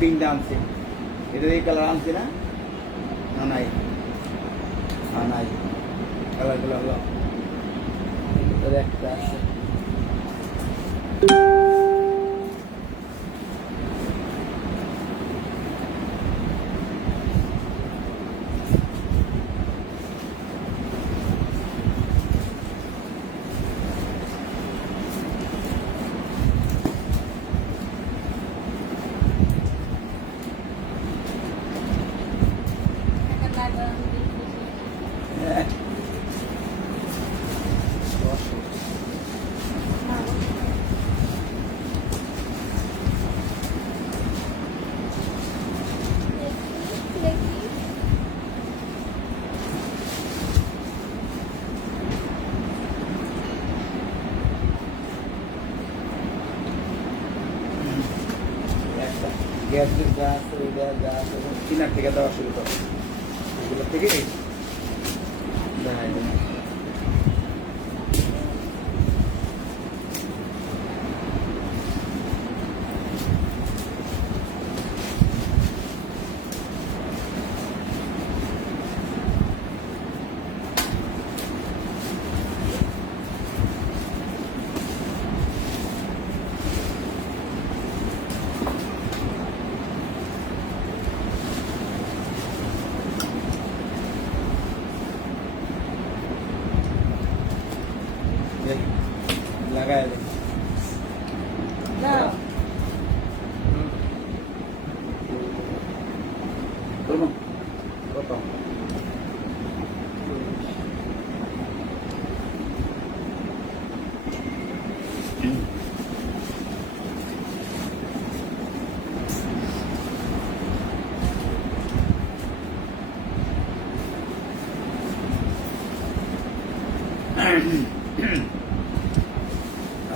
পিঙ্কটা আনছি, এটা এই কালার আনছি না? না নাই, নাই কালারগুলো হলো একটা আছে। গ্যাসের যা আছে ওইটা যা আছে কিনার থেকে দেওয়া শুরু করো, এগুলো থেকে দেখাই দেবো। লাগাই কত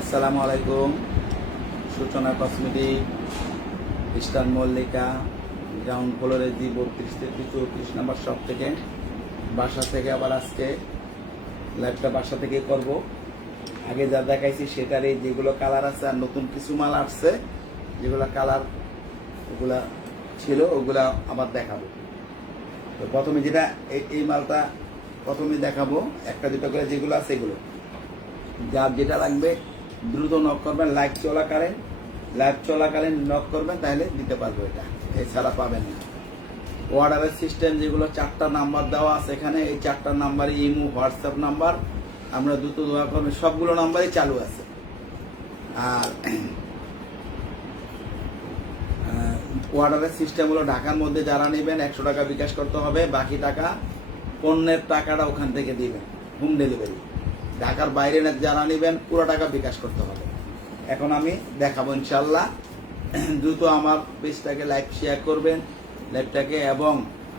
আসসালামু আলাইকুম। সূচনা কসমেটিক, ইস্টার্ন মল্লিকা, গ্রাউন্ড ফ্লোরে জি 32-34 নম্বর শপ থেকে, বাসা থেকে আবার আজকে লাইভটা বাসা থেকে করব। আগে যা দেখাইছি সেটারই যেগুলো কালার আছে আর নতুন কিছু মাল আসছে, যেগুলো কালার ওগুলা ছিল ওগুলা আবার দেখাবো। তো প্রথমে যেটা এই মালটা প্রথমে দেখাবো, একটা দুটো করে যেগুলো আছে এগুলো, যার যেটা লাগবে দ্রুত নক করবেন। লাইভ চলাকালীন নক করবেন, তাহলে দিতে পারবো, এটা এছাড়া পাবেন না। অর্ডারের সিস্টেম যেগুলো 4টা নাম্বার দেওয়া আছে এখানে, এই 4টা নাম্বারে ইমো হোয়াটসঅ্যাপ নাম্বার, আমরা দ্রুত দোয়া করবেন, সবগুলো নাম্বারই চালু আছে। আর অর্ডারের সিস্টেম হলো ঢাকার মধ্যে যারা নেবেন 100 টাকা বিকাশ করতে হবে, বাকি টাকা পণ্যের টাকাটা ওখান থেকে দিবেন, হোম ডেলিভারি। ঢাকার বাইরে যারা নেবেন পুরো টাকা বিকাশ করতে হবে। এখন আমি দেখাবো ইনশাল্লাহ। দ্রুত আমার পেজটাকে লাইক শেয়ার করবেন লাইভটাকে, এবং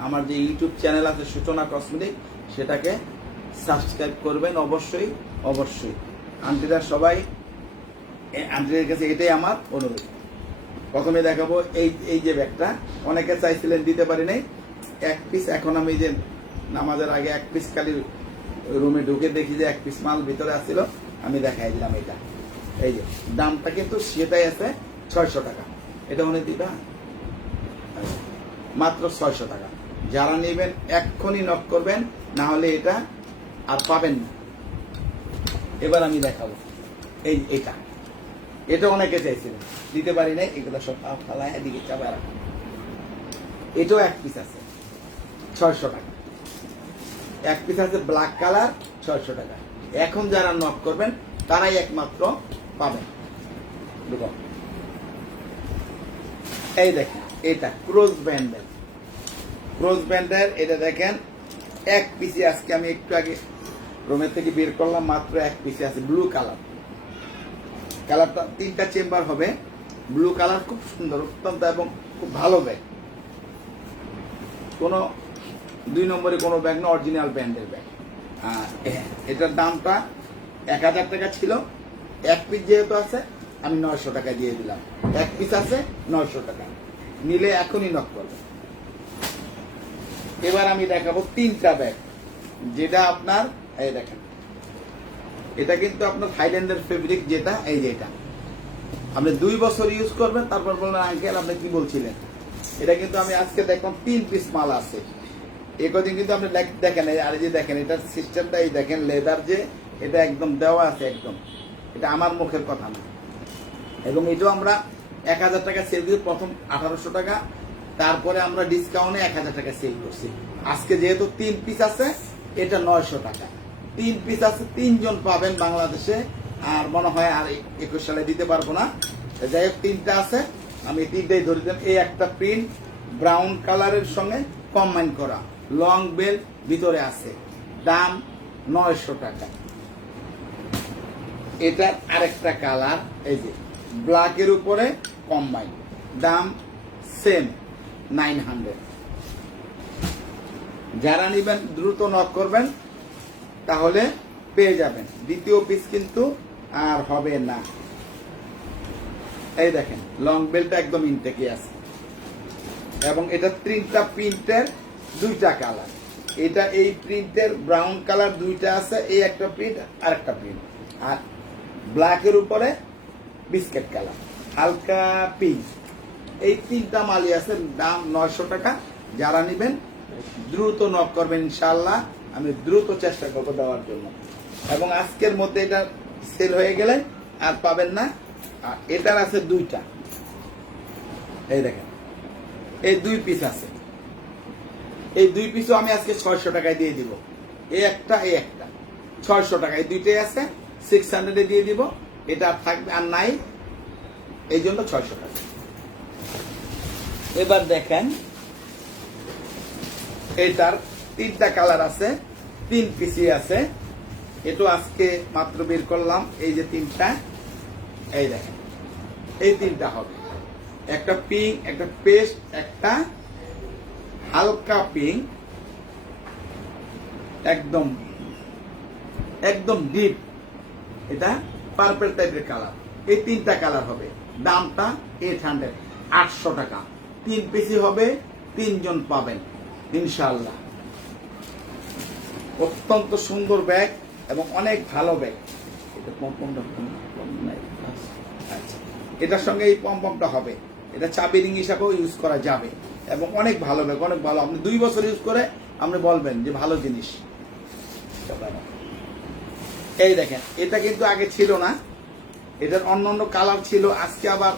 আমার যে ইউটিউব চ্যানেল আছে সূচনা কসমেটিক, সেটাকে সাবস্ক্রাইব করবেন অবশ্যই অবশ্যই। আন্টিরা সবাই, আন্টিদের কাছে এটাই আমার অনুরোধ। প্রথমে দেখাবো এই যে ব্যাগটা, অনেকে চাইছিলেন দিতে পারি নাই, 1 পিস। এখন আমি যে নামাজের আগে 1 পিস খালি রুমে ঢুকে দেখি যে 1 পিস মাল ভিতরে আসছিল, আমি দেখাই দিলাম। এটা এই যে দামটা কিন্তু সেটাই আছে 600 টাকা। এটা মনে দিবা মাত্র 600 টাকা। যারা নেবেন এক্ষুনি নক করবেন, না হলে এটা আর পাবেন না। এবার আমি দেখাবো এটা অনেকে চাইছিলেন, দিতে পারি নাই, এগুলো সব ফালায় এদিকে চাপা রাখা। এটাও 1 পিস আছে 600 টাকা। 1 পিস আছে ব্ল্যাক কালার, 600 টাকা। এখন যারা নক করবেন তারাই একমাত্র পাবেন। এই দেখেন, এটা ক্রস ব্যান্ডের, এটা দেখেন 1 পিসি আজকে আমি একটু আগে রুমের থেকে বের করলাম, মাত্র 1 পিসি আছে ব্লু কালারটা 3টা চেম্বার হবে। ব্লু কালার খুব সুন্দর, অত্যন্ত এবং খুব ভালো ব্যাগ, কোনো 2 নম্বরে কোনো ব্যাগ না, অরিজিনাল ব্র্যান্ডের ব্যাগ। আর এটার দামটা 1000 টাকা ছিল। 1 পিস যেহেতু আছে আমি 900 টাকা দিয়ে দিলাম। 1 পিস আছে 900 টাকা, নিলে এখনই নক করবে। এবার আমি দেখাবো 3টা ব্যাগ, যেটা আপনার এই দেখেন, এটা কিন্তু আপনার থাইল্যান্ডের ফেব্রিক, যেটা এই যে আপনি 2 বছর ইউজ করবেন, তারপর বললেন আঙ্কেল আপনি কি বলছিলেন। এটা কিন্তু আমি আজকে দেখলাম 3 পিস মাল আছে। এই কদিন কিন্তু আপনি দেখেন, আর এই যে দেখেন এটার সিস্টেমটা, এই দেখেন লেদার যে এটা একদম দেওয়া আছে একদম, এটা আমার মুখের কথা না। এবং এটাও আমরা 1000 টাকা সেল দিয়ে প্রথম 1800 টাকা, তারপরে আমরা ডিসকাউন্টে 1000 টাকা সেল করছি। আজকে যেহেতু 3 পিস আছে, এটা 900 টাকা। 3 পিস আছে, 3 জন পাবেন বাংলাদেশে। আর মনে হয় আর 21 সালে দিতে পারবো না। যাই হোক 3টা আছে, আমি 3টাই ধরে দিলাম। এই একটা প্রিন্ট ব্রাউন কালারের সঙ্গে কম্বাইন করা, লং বেল্ট ভিতরে আছে, দাম 900 টাকা। এটার আরেকটা কালার এই যে ব্ল্যাকের উপরে কম্বাইন, দাম সেম 900। যারা নেবেন দ্রুত নক করবেন, তাহলে পেয়ে যাবেন। দ্বিতীয় পিস কিন্তু আর হবে না। এই দেখেন লং বেল্টটা একদম ইনটেকে আছে, এবং এটা 3টা প্রিন্টের 2টা কালার। এটা এই প্রিন্টের ব্রাউন কালার 2টা আছে, এই একটা প্রিন্ট আর একটা প্রিন্ট, আর ব্ল্যাকের উপরে বিস্কিট কালার, হালকা পিঙ্ক। এই 3টা মালই আছে, দাম 900 টাকা। যারা নেবেন দ্রুত নক করবেন, ইনশাআল্লাহ আমি দ্রুত চেষ্টা করবো দেওয়ার জন্য। এবং আজকের মধ্যে এটা সেল হয়ে গেলে আর পাবেন না। আর এটার আছে 2টা, এই দেখেন এই 2 পিস আছে। এই 2 পিসও আমি আজকে 600 টাকায় দিয়ে দিব। এই একটা 600 টাকা, এই 2টাই আছে 600 দিয়ে দিব। এটা আর থাকবে আর নাই, এই জন্য 600 টাকা। এবার দেখেন এটার 3টা কালার আছে, 3 পিসই আছে। এটা আজকে মাত্র বের করলাম, এই যে 3টা, এই দেখেন এই 3টা হবে, একটা পিঙ্ক, একটা পেস্ট, একটা হালকা পিঙ্ক, একদম একদম ডিপ, এটা পার্পল টাইপের কালার। এই 3টা কালার হবে, দামটা 800, 800 টাকা। 3 পিসই হবে, 3 জন পাবেন ইনশাআল্লাহ। অত্যন্ত সুন্দর ব্যাগ এবং অনেক ভালো ব্যাগ। এটা পম্পমটা আচ্ছা, এটার সঙ্গে এই পম্পমটা হবে, এটা চাবি রিং হিসাবেও ইউজ করা যাবে, এবং অনেক ভালো ব্যাগ, অনেক ভালো। আপনি 2 বছর ইউজ করে আপনি বলবেন যে ভালো জিনিস। এই দেখেন এটা কিন্তু আগে ছিল না, এটার অন্য কালার ছিল, আজকে আবার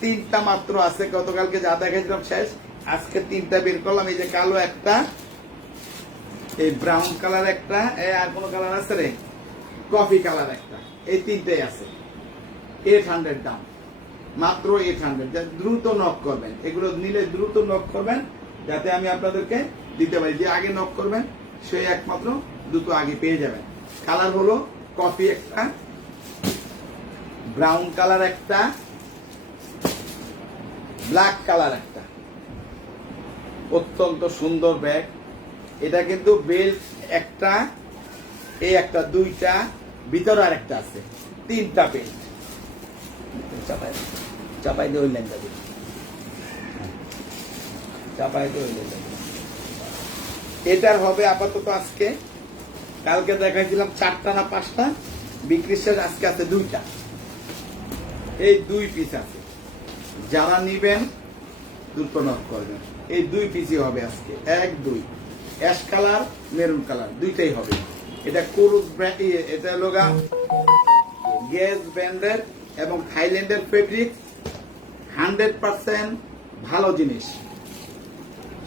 3টা মাত্র আছে। গতকালকে যা দেখাইছিলাম শেষ, আজকে 3টা বের করলাম। এই যে কালো একটা, এই ব্রাউন কালার একটা, আর কোন কালার আছে রে, কফি কালার একটা, এই 3টাই আছে। 800 দাম, মাত্র 800। দ্রুত নক করবেন, এগুলো নিলে দ্রুত নক করবেন, যাতে আমি আপনাদেরকে দিতে পারি। যে আগে নক করবেন সেই একমাত্র দ্রুত আগে পেয়ে যাবেন। কালার হলো কফি একটা, ব্রাউন কালার একটা, ব্ল্যাক কালার একটা। অত্যন্ত সুন্দর ব্যাগ। এটা কিন্তু বেল্ট একটা, এই একটা, 2টা, ভিতরে আর একটা আছে, 3টা বেল্ট। চাপাই দিয়ে ওই লাইনটা দিই, চাপাই দিয়ে ওই লাইনটা। এটার হবে আপাতত আজকে, কালকে দেখাইছিলাম 4টা না 5টা, বিক্রি শেষ, আজকে আছে 2টা। এই 2 পিস আছে, যারা নিবেন দ্রুত নক করবেন। এই 2 পিসই হবে আজকে, 1 2, অ্যাশ কালার, মেরুন কালার, 2টাই হবে। এটা কোরুস ব্র্যান্ড, এটা লোগা গ্যাস ব্র্যান্ডের এবং থাইল্যান্ডের ফেব্রিক, 100% ভালো জিনিস।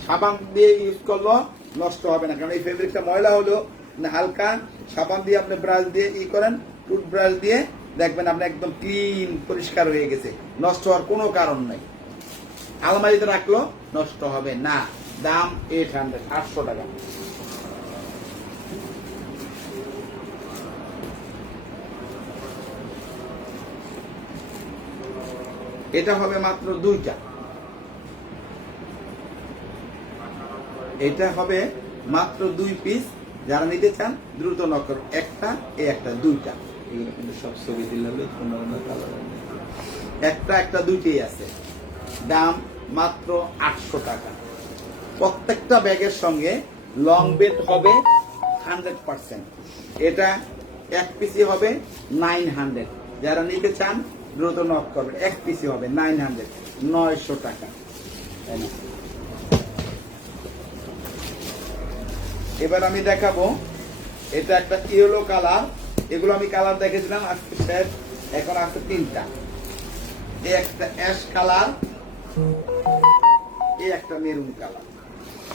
সাবান দিয়ে ইউজ করলো নষ্ট হবে না, কারণ এই ফেব্রিকটা ময়লা হলো না, হালকা সাবান দিয়ে আপনি ব্রাশ দিয়ে করেন, টুথ ব্রাশ দিয়ে দেখবেন আপনি একদম ক্লিন পরিষ্কার হয়ে গেছে, নষ্ট হওয়ার কোনো কারণ নাই। আলমারিতে রাখলো নষ্ট হবে না। দাম 800, 800 টাকা। এটা হবে মাত্র 2টা, এটা হবে মাত্র 2 পিস। যারা নিতে চান দ্রুত নক করুন। একটা, এই একটা, 2টা। এগুলো কিন্তু সব ছবি দিলে একটা 2টাই আছে, দাম মাত্র 800 টাকা। প্রত্যেকটা ব্যাগের সঙ্গে লং বেল্ট হবে 100%। এটা 1 পিসই হবে 900। যারা নিতে চান দ্রুত নক করবেন। এক পিসি হবে 900, 900 টাকা। এবার আমি দেখাবো, এটা একটা ইয়েলো কালার। এগুলো আমি কালার দেখেছিলাম, আজকে শেষ। এখন আছে 3টা। এই একটা অ্যাশ কালার, এই একটা মেরুন কালার।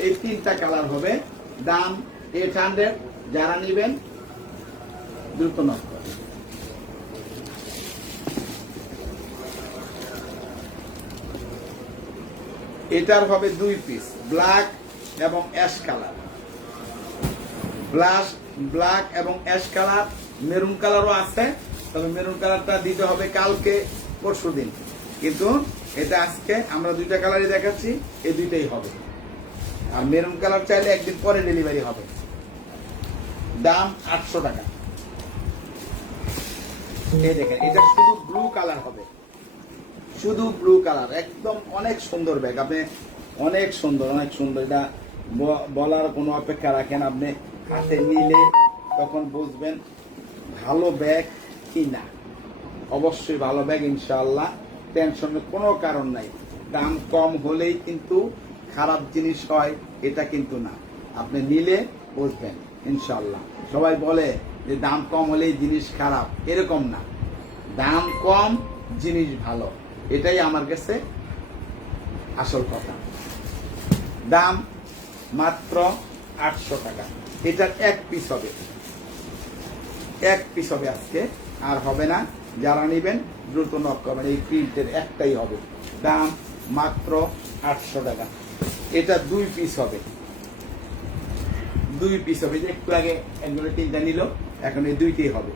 এই 3টা কালার হবে। দাম 800। যারা নেবেন দ্রুত নক করবেন। এটার হবে 2 পিস, ব্ল্যাক এবং অ্যাশ কালার। ব্ল্যাক এবং অ্যাশ কালার, মেরুন কালারও আছে, তবে মেরুন কালারটা দিতে হবে কালকে পরশুদিন। কিন্তু এটা আজকে আমরা 2টা কালারই দেখাচ্ছি, এই 2টাই হবে। আর মেরুন কালার চাইলে একদিন পরে ডেলিভারি হবে। দাম 800 টাকা। এই দেখেন, এটা শুধু ব্লু কালার হবে, শুধু ব্লু কালার। একদম অনেক সুন্দর ব্যাগ। আপনি অনেক সুন্দর, অনেক সুন্দর। এটা বলার কোনো অপেক্ষা রাখেন, আপনি হাতে নিলে তখন বুঝবেন ভালো ব্যাগ কি না। অবশ্যই ভালো ব্যাগ, ইনশাআল্লাহ। টেনশনের কোনো কারণ নাই। দাম কম হলেই কিন্তু খারাপ জিনিস হয়, এটা কিন্তু না। আপনি নিলে বুঝবেন ইনশাআল্লাহ। সবাই বলে যে দাম কম হলেই জিনিস খারাপ, এরকম না। দাম কম, জিনিস ভালো, এটাই আমার কাছে আসল কথা। দাম মাত্র 800 টাকা। এটার 1 পিস হবে, 1 পিস হবে আজকে, আর হবে না। যারা নেবেন দ্রুত নক করবেন। এই প্রিন্টের একটাই হবে। দাম মাত্র 800 টাকা। এটা 2 পিস হবে, 2 পিস হবে। যে একটু আগে একগুলো 3টা নিল, এখন এই 2টিই হবে।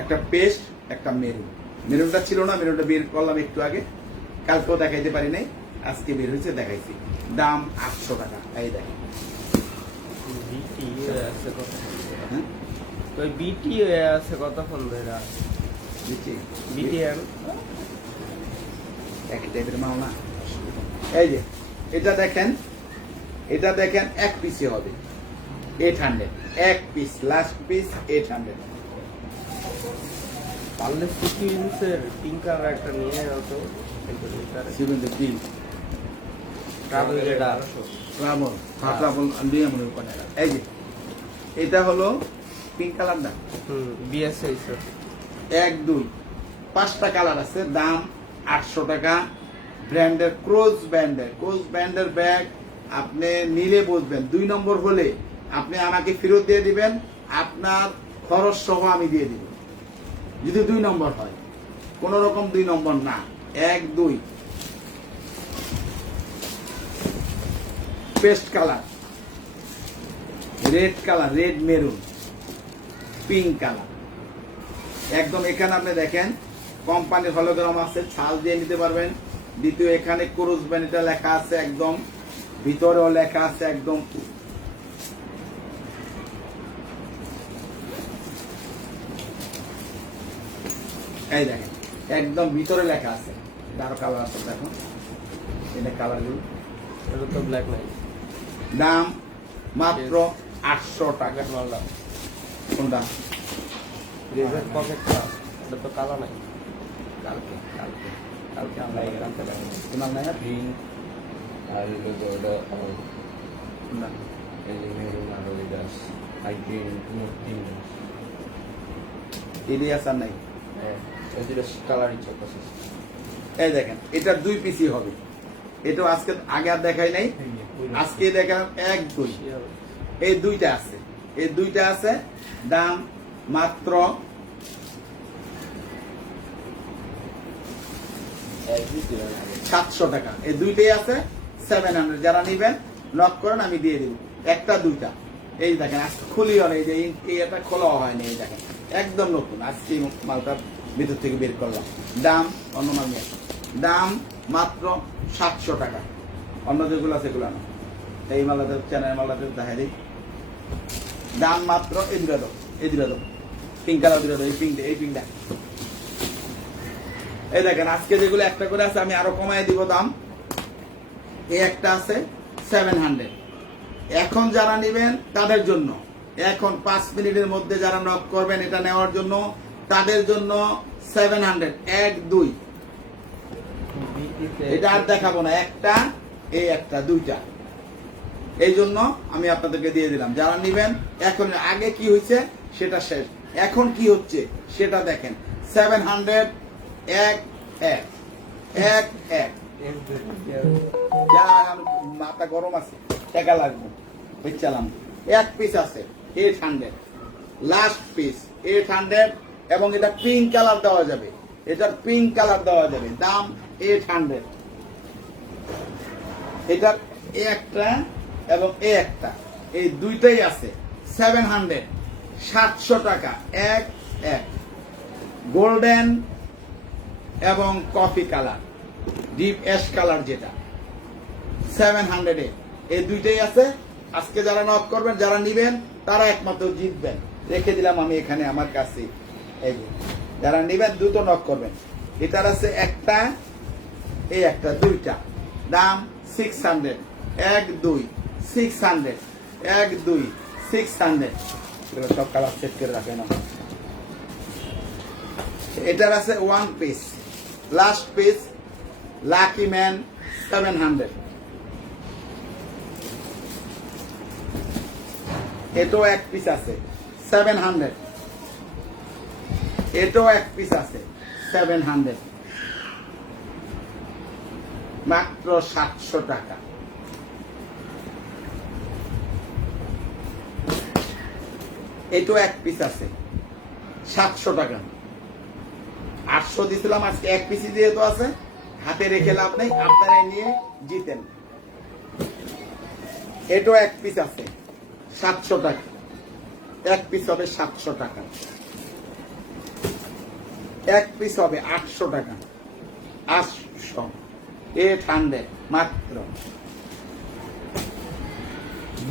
একটা পেস্ট, একটা মেরুন। মেরুনটা ছিল না, মেরুনটা বের করলাম একটু আগে, কালকেও দেখাইতে পারি নাই, আজকে বের হয়েছে, দেখাইছি। দাম 800 টাকা। এই দেখেন, একই টাইপের মাল না। এই যে এটা দেখেন, এটা দেখেন 1 পিসে হবে 800। 1 পিস, লাস্ট পিস 800। পারলে সিকুয়েন্সের পিঙ্ক কালার একটা নিয়ে যাও তো। সিকুয়েন্সের পিঙ্ক ট্রাভেল যেটা ট্রাভেল, ট্রাভেল দিয়ে মনে করেন। এই যে এটা হলো পিঙ্ক কালার। দাম বিএসআই স্যার 1, 2, 5টা কালার আছে। দাম 800 টাকা। ব্র্যান্ডের ক্রোজ ব্র্যান্ডের ব্যাগ। আপনি নিলে বুঝবেন। 2 নম্বর হলে আপনি আমাকে ফেরত দিয়ে দিবেন, আপনার খরচ সহ আমি দিয়ে দিব, যদি 2 নম্বর হয়। কোন রকম 2 নম্বর না। 1, 2। Paste colour, red colour, red maroon, pink colour. একদম এখানে আপনি দেখেন কোম্পানির হলোগ্রাম আছে, ছাল দিয়ে নিতে পারবেন। দ্বিতীয়, এখানে ক্রুজ ব্যান্ড এটা লেখা আছে, একদম ভিতরেও লেখা আছে একদম। এই দেখেন, একদম ভিতরে লেখা আছে। আরো কালার আছে, দেখো এটা কালারগুলো। এটা তো ব্ল্যাক নাই। দাম মাত্র 800 টাকা। কোনটা? রেজার পকেটটা, এটা তো কালো নাই। কালকে আমরা কালকে দেখাবো। তোমার নাই আর গ্রিন আর লোগোটা না, এই মেরুন আর ওই দাস আই গ্রিন তিন ইলিয়াস আর নাই। এই দুটো কালার ইচ্ছা করছে। এই দেখেন, এটা 2 পিসই হবে। এটা আজকে আগে আর দেখাই নাই, আজকে দেখালাম 1, 2। এই 2টা আছে, এই 2টা আছে। দাম মাত্র 700 টাকা। এই 2টাই আছে 700। যারা নিবেন নক করেন, আমি দিয়ে দিব। একটা 2টা। এই দেখেন, আজকে খুলিও নেই, যে এটা খোলাও হয়নি। এই দেখেন, একদম নতুন, আজকে মালটা ভিতর থেকে বের করলাম। দাম অন্য মাল নিয়ে, দাম মাত্র 700 টাকা। অন্য যেগুলো আছে সেগুলো না। এই মালাতে চ্যানেল মালাতে দেখা দিই। দাম মাত্র এই দুটো পিঙ্ক কালার, এই পিঙ্কটা। এই দেখেন, আজকে যেগুলো একটা করে আছে, আমি আরো কমাই দিব দাম। এই একটা আছে 700। এখন যারা নেবেন তাদের জন্য, এখন 5 মিনিটের মধ্যে যারা নক করবেন এটা নেওয়ার জন্য, তাদের জন্য 700 1 2 এটা আর দেখাবো না, একটা এই একটা দুইটা, এই জন্য আমি আপনাদেরকে দিয়ে দিলাম। যারা নিবেন এখন, আগে কি হয়েছে সেটা শেষ, এখন কি হচ্ছে সেটা দেখেন। 700 1 1 1 1 মাথা গরম আছে, টাকা লাগবে বুঝছিলাম। এক পিস আছে 800, লাস্ট পিস 800, এবং এটা পিঙ্ক কালার দেওয়া যাবে, এটার পিঙ্ক কালার দেওয়া যাবে, দাম 800। এটার এ একটা এবং এ একটা, এই দুইটাই আছে 700, 700 টাকা। এক এক গোল্ডেন এবং coffee colour, deep ash colour, যেটা 700 এই দুইটাই আছে। আজকে যারা নক করবেন, যারা নিবেন তারা একমাত্র জিতবেন। রেখে দিলাম আমি এখানে আমার কাছে, এই যে যারা নিবেন দ্রুত নক করবেন। এটার আছে একটা, এই একটা, দুইটা, দাম 600, 1 2 600, 1 2 600। এগুলো সব কালার সেট করে রাখেন। এটার আছে 1 piece, last piece, lucky man 700। এটাও এক পিস আছে 700, এটাও এক পিস আছে 700, মাত্র 700 টাকা। এটাও এক পিস আছে 700 টাকা। 800 দিছিলাম, আজকে এক পিসই যেহেতু আছে হাতে রেখে লাভ নেই, আপনারা নিয়ে জিতেন। এটাও এক পিস আছে 700 টাকা, এক পিস হবে 700 টাকা, এক পিস হবে 800 টাকা, 800, 800 মাত্র।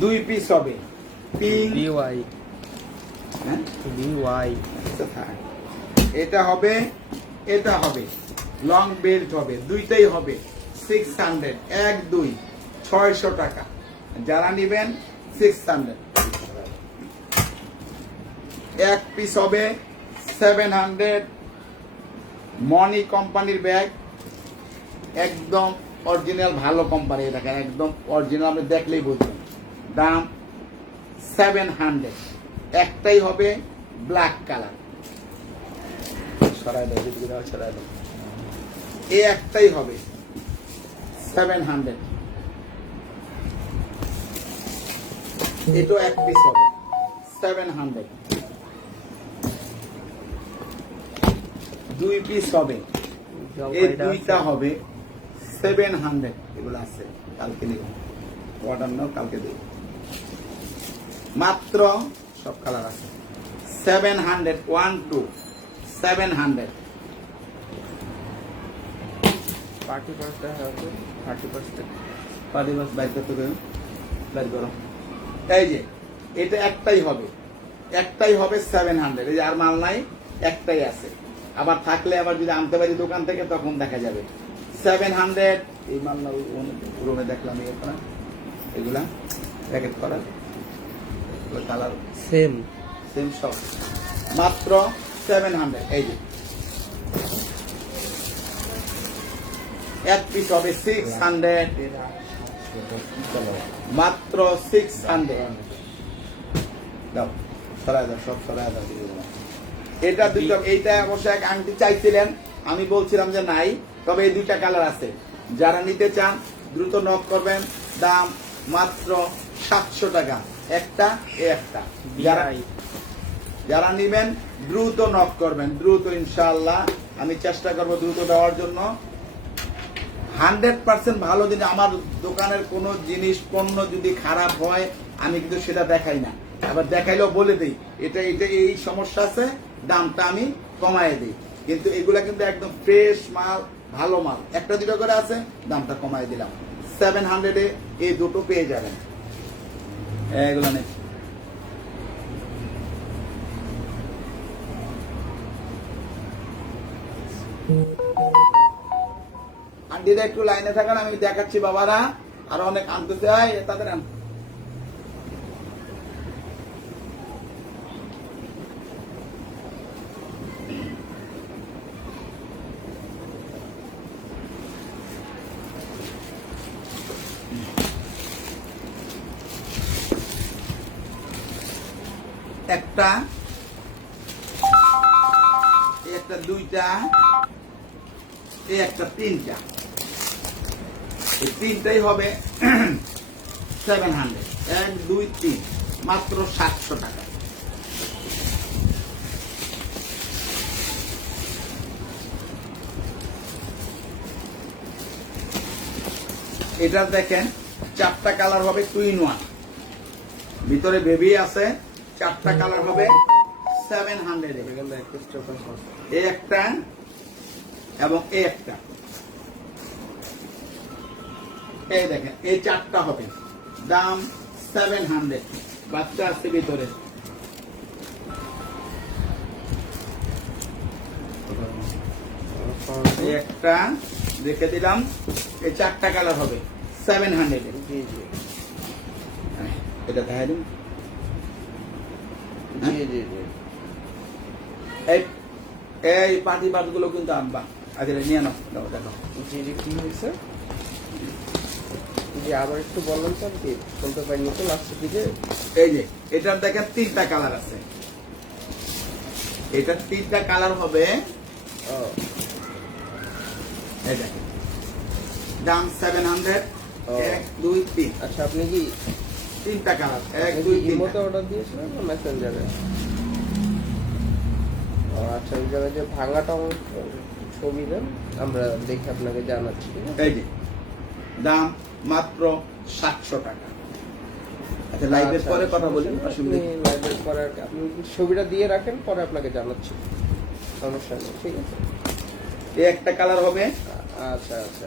2 পিস হবে পিঙ্ক, বিওয়াই হ্যাঁ বিওয়াই আচ্ছা থাক। এটা হবে, এটা হবে লং বেল্ট হবে, দুইটাই হবে 600, 1 2 600 টাকা। যারা নিবেন 600। এক পিস হবে 700, মনি কোম্পানির ব্যাগ, একদম অরিজিনাল ভালো কোম্পানি, দেখেন একদম অরিজিনাল, আপনি দেখলেই বুঝবেন। দাম 700, একটাই হবে ব্ল্যাক কালার, সরাই দাও, দিদি দাও, সরাই দাও। এই একটাই হবে 700। এটাও এক পিস হবে 700। 2 পিস হবে, এই দুইটা হবে 700। এগুলো আছে, কালকে নিব, অর্ডার নাও, কালকে দেব। মাত্র সব কালার আছে 700, 1 2 700। পার্টি পাঁচটা হবে, পার্টি পাঁচটা পার্টি বাস বাইর করতে পারবেন, বাইর করো। এই যে এটা একটাই হবে, একটাই হবে 700। এই যে আর মাল নাই, একটাই আছে। আবার থাকলে আবার যদি আনতে পারি দোকান থেকে তখন দেখা যাবে 700। এই মাল না রুমে দেখলাম, ইয়ে করা, এগুলা প্যাকেট করা, কালার সেম সেম সব, মাত্র 700। এই যে এক পিস হবে 600, মাত্র 600। দাও, সরাই দাও, সব সরাই দাও। এটা দুটো, এইটা অবশ্য এক আংটি চাইছিলেন, আমি বলছিলাম যে নাই, তবে এই দুইটা কালার আছে। যারা নিতে চান দ্রুত নক করবেন, দাম মাত্র 700 টাকা, একটা এ একটা। যারা নিবেন দ্রুত নক করবেন, দ্রুত, ইনশাআল্লাহ আমি চেষ্টা করব দ্রুত দেওয়ার জন্য। 100% ভালো জিনিস। আমার দোকানের কোনো জিনিস পণ্য যদি খারাপ হয় আমি কিন্তু সেটা দেখাই না, আবার দেখাইলেও বলে দিই এটা এটা এই সমস্যা আছে, দামটা আমি কমায় দিই। কিন্তু এগুলা কিন্তু একদম ফ্রেশ মাল, ভালো মাল, একটা দুটো করে আছে, দামটা কমায় দিলাম। 700 এই দুটো পেয়ে যাবেন। এগুলো নেই, আন্টিরা একটু লাইনে থাকেন, আমি দেখাচ্ছি বাবারা, আরো অনেক আনতে চাই, তাদের আন। একটা, এই একটা দুইটা, এই একটা তিনটা। এই তিনটাই হবে 700, 1 2 3, মাত্র 700 টাকা। এটা দেখেন 4টা কালার হবে 2 in 1, ভিতরে বেবি আছে, 4টা কালার হবে 700 এ। এখানে একটা স্টপার আছে। এই একটা এবং এই একটা, এই দেখেন এই 4টা হবে, দাম 700। বাচ্চা আছে ভিতরে। এই একটা রেখে দিলাম, এই 4টা কালার হবে 700 এ। জি জি এটা দেখাই দিন। জি জি জি। এই এই পার্টি বাদ গুলো কিন্তু আনবা, আগে নিয়ে নাও, দাও দেখো। জি জি, কি হয়েছে? জি আবার একটু বললেন স্যার, কি শুনতে পাইনি তো লাস্টের দিকে। এই যে এটার দেখেন 3টা কালার আছে, এটার 3টা কালার হবে, ও এই দেখেন দাম 700, ও। 1 2 3, আচ্ছা, আপনি কি 3টা কালার, 1 2 ইমোতে 3। অর্ডার দিয়েছিলেন না মেসেঞ্জারে? ও আচ্ছা, ওই জায়গায় যে ভাঙাটা ছবি দেন, আমরা দেখে আপনাকে জানাচ্ছি, ঠিক আছে? এই যে দাম মাত্র 700 টাকা। আচ্ছা লাইভের আচ্ছা, পরে কথা বলি, আপনি অসুবিধা নেই। লাইভের পরে আপনি ছবিটা দিয়ে রাখেন, পরে আপনাকে জানাচ্ছি, সমস্যা নেই, ঠিক আছে? এই একটা কালার হবে, আচ্ছা আচ্ছা।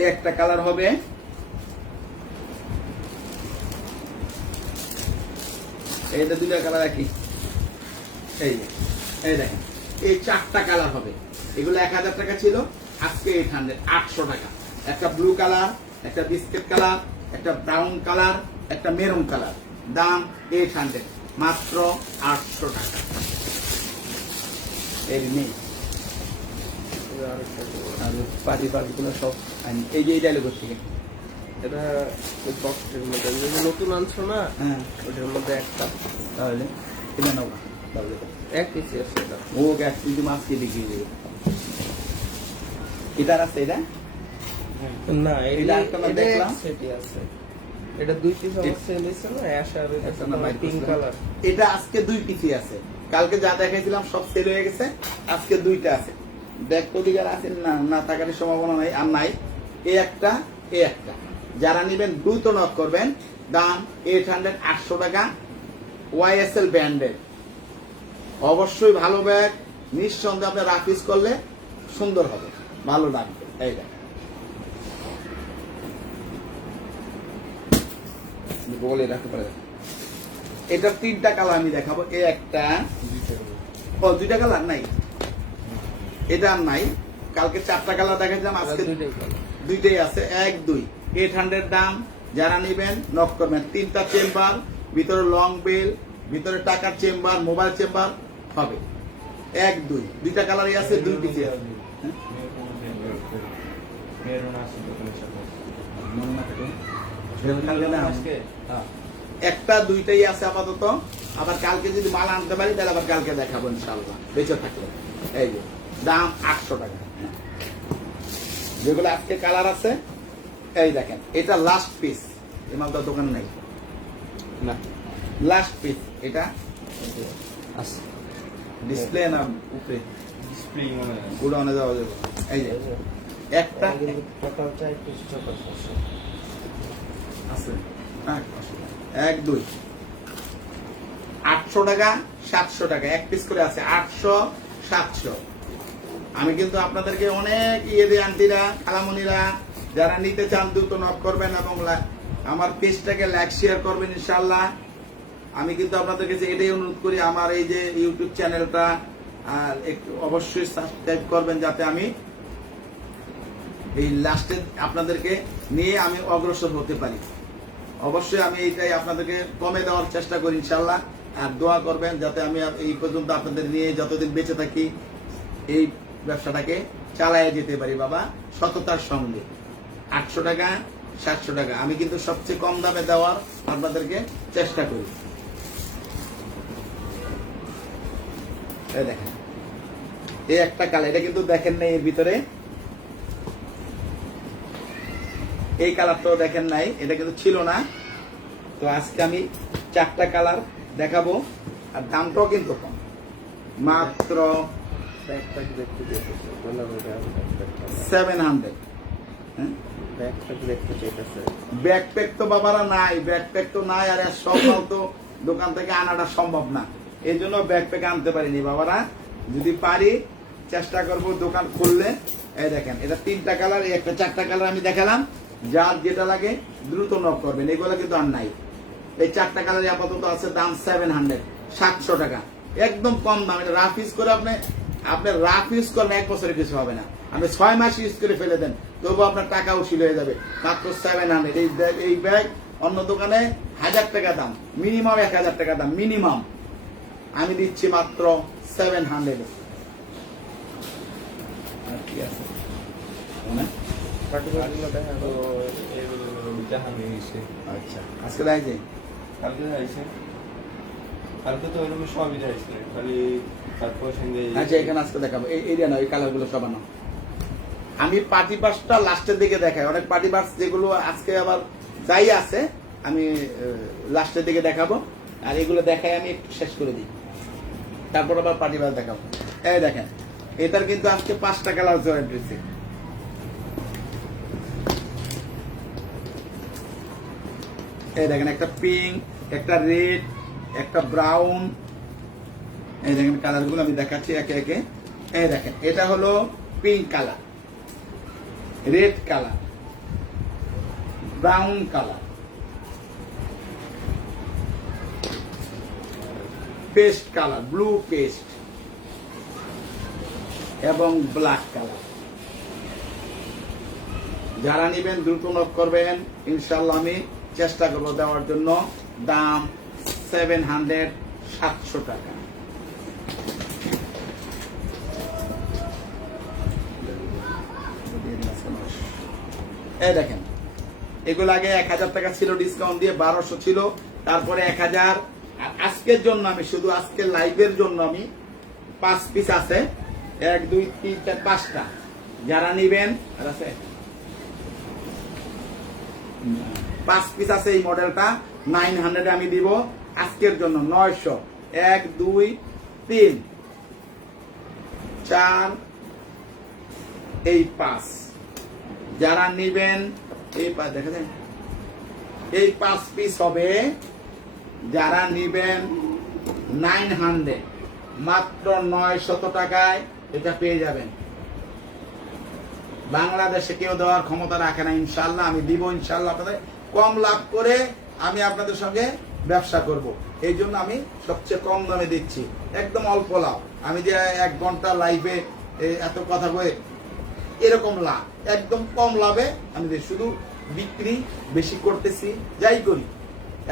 এই একটা কালার হবে, এইটা 2টা কালার একই। এই যে এই দেখেন এই 4টা কালার হবে, এগুলো 1000 টাকা ছিল, আজকে 800 টাকা। একটা ব্লু কালার, একটা বিস্কিট কালার, একটা ব্রাউন কালার, একটা মেরুন কালার, দাম 800, মাত্র 800 টাকা। এর নেই এবার আরেকটা দেবো। আর পার্টি পার্টিগুলো সব আনি। এই যে এই ডায়লগ থেকে, এটা ওই বক্সের মধ্যে যেগুলো নতুন আনছো না, হ্যাঁ ওটার মধ্যে একটা তাহলে কিনে নাও, তাহলে এক পিসি আছে এটা। ও গ্যাস কিন্তু মাছকে বিক্রি দেবে। এটার আছে এটা, না, এটা এটা একটা না দেখলাম। সেটি আছে। এটা 2 পিস আমার এ- সেল হয়েছে না, অ্যাশ আর একটা না বাইর পিঙ্ক করছিলাম। কালার। এটা আজকে 2 পিসি আছে, কালকে যা দেখাইছিলাম সব সেল হয়ে গেছে, আজকে 2টা আছে। দেখতে অধিকার আছে না, না থাকার সম্ভাবনা নাই, আর নাই। এই একটা, এই একটা, যারা নেবেন দ্রুত নক করবেন। দাম 800, 800 টাকা, ওয়াইএসএল ব্র্যান্ডের। অবশ্যই ভালো ব্যাগ, নিঃসন্দেহে আপনি রাফিস করলে সুন্দর হবে, ভালো লাগবে। এই দেখ বলে রাখতে পারে। এটার 3টা কালার আমি দেখাবো, এই একটা, ও 2টা কালার নাই, এটা আর নাই। কালকে 4টা কালার দেখাচ্ছিলাম, আজকে দুইটাই কালার। 2টাই আছে, 1 2, 800 দাম। যারা নেবেন নক করবেন। 3টা চেম্বার, ভিতরে লং বেল, ভিতরে টাকার চেম্বার, মোবাইল চেম্বার হবে। 1 2, 2টা কালারই আছে, 2 পিসি আছে। মনে না থাকে? একটা 2টাই আছে আপাতত, আবার কালকে যদি মাল আনতে পারি তাহলে আবার কালকে দেখাবো ইনশাআল্লাহ, বেঁচে থাকলে। এই যে দাম 800 টাকা, যেগুলো আজকে কালার আছে। এই দেখেন এটা লাস্ট পিস, এই মালটা দোকানে নাই, না, লাস্ট পিস। এটা আছে ডিসপ্লে না উপরে ডিসপ্লে মনে হয় গুডাউনে যাওয়া যাবে। এই যে একটা কিন্তু টোটাল 4 পিস টোটাল আছে, 1 2, 800 টাকা, 700 টাকা, 1 পিস করে আছে, 800 700। আমি কিন্তু আপনাদেরকে অনেক দিয়ে আন্টিরা, খালামণিরা, যারা নিতে চান দ্রুত নক করবেন এবং আমার পেজটাকে লাইক শেয়ার করবেন ইনশাআল্লাহ। আমি কিন্তু আপনাদের কাছে এটাই অনুরোধ করি, আমার এই যে ইউটিউব চ্যানেলটা একটু অবশ্যই সাবস্ক্রাইব করবেন, যাতে আমি এই লাস্টে আপনাদেরকে নিয়ে আমি অগ্রসর হতে পারি। অবশ্যই আমি এইটাই আপনাদেরকে কমে দেওয়ার চেষ্টা করি ইনশাআল্লাহ। আর দোয়া করবেন যাতে আমি এই পর্যন্ত আপনাদের নিয়ে যতদিন বেঁচে থাকি এই ব্যবসাটাকে চালায় যেতে পারি বাবা, সততার সঙ্গে। 800 টাকা, 700 টাকা, আমি কিন্তু সবচেয়ে কম দামে দেওয়ার আপনাদেরকে চেষ্টা করি। এই দেখেন, এই একটা কালার, এটা কিন্তু দেখেন নাই এর ভিতরে, এই কালারটাও দেখেন নাই, এটা কিন্তু ছিল না। তো আজকে আমি 4টা কালার দেখাবো, আর দামটাও কিন্তু কম, মাত্র ব্যাকপ্যাক দেখতে চাইতেছে, বললাম এটা ব্যাকপ্যাক 700। হ্যাঁ, ব্যাকপ্যাক দেখতে চাইতেছে। ব্যাকপ্যাক তো বাবারা নাই, ব্যাকপ্যাক তো নাই, আর এর সব মাল তো দোকান থেকে আনাটা সম্ভব না, এই জন্য ব্যাকপ্যাক আনতে পারিনি বাবারা। যদি পারি চেষ্টা করব দোকান খুললে। এই দেখেন, এটা 3টা কালার, এই একটা 4টা কালার আমি দেখালাম, যার যেটা লাগে দ্রুত নক করবেন, এগুলো কিন্তু আর নাই। এই 4টা কালার আপাতত আছে, দাম 700, 700 টাকা, একদম কম দাম। এটা রাফ ইউজ করে আপনি রাফ ইউজ করলে 1 বছরে কিছু হবে না, আপনি 6 মাস ইউজ করে ফেলে দেন, তবু আপনার টাকা উশিল হয়ে যাবে। মাত্র 700। এই ব্যাগ অন্য দোকানে 1000 টাকা দাম, মিনিমাম 1000 টাকা দাম মিনিমাম, আমি দিচ্ছি মাত্র 700। আর কি আছে পার্টিকুলারগুলো দেখা তো জাহানি হয়েছে। আচ্ছা, আজকে দেখছি কালকে যাইছে, কালকে তো ওইরকম সবই যাইছে, খালি তারপর সঙ্গে আচ্ছা, এখানে আজকে দেখাবো এই এরিয়া না, ওই কালার গুলো সব আনো। আমি পার্টি পাসটা লাস্টের দিকে দেখাই, অনেক পার্টি পাস যেগুলো আজকে আবার যাই আছে আমি লাস্টের দিকে দেখাবো, আর এগুলো দেখাই আমি একটু শেষ করে দিই, তারপর আবার পার্টি পাস দেখাবো। এই দেখেন, এটার কিন্তু আজকে 5টা কালার জয়েন্ট রয়েছে। এই দেখেন, একটা পিঙ্ক, একটা রেড, একটা ব্রাউন। এই দেখেন কালারগুলো আমি দেখাচ্ছি একে একে। এই দেখেন, এটা হলো pink colour, red colour, brown colour, paste colour, blue paste এবং ব্ল্যাক কালার। যারা নিবেন দ্রুত নক করবেন, ইনশাল্লাহ আমি চেষ্টা করবো দেওয়ার জন্য। দাম 700, 700 টাকা। এই দেখেন, এগুলো আগে 1000 টাকা ছিল, ডিসকাউন্ট দিয়ে 1200 ছিল, তারপরে 1000। আর আজকের জন্য আমি শুধু আজকের লাইভের জন্য আমি 5 পিস আছে, 1 2 3 4 5টা। যারা নিবেন, আর আছে 5 পিস আছে, এই মডেলটা 900 আমি দিব আজকের জন্য। 900, 1 2 3 4 এই 5। যারা নিবেন এই 5 দেখা যায়, এই 5 পিস হবে। যারা নিবেন 900, মাত্র 900 টাকায় এটা পেয়ে যাবেন। বাংলাদেশে কেউ দেওয়ার ক্ষমতা রাখে না, ইনশাল্লাহ আমি দিব। ইনশাল্লাহ আপনাদের কম লাভ করে আমি আপনাদের সঙ্গে ব্যবসা করব, এই জন্য আমি সবচেয়ে কম দামে দিচ্ছি, একদম অল্প লাভ। আমি যে 1 ঘন্টা লাইভে এত কথা বলে এরকম লাভ, একদম কম লাভে আমি শুধু বিক্রি বেশি করতেছি। যাই করি,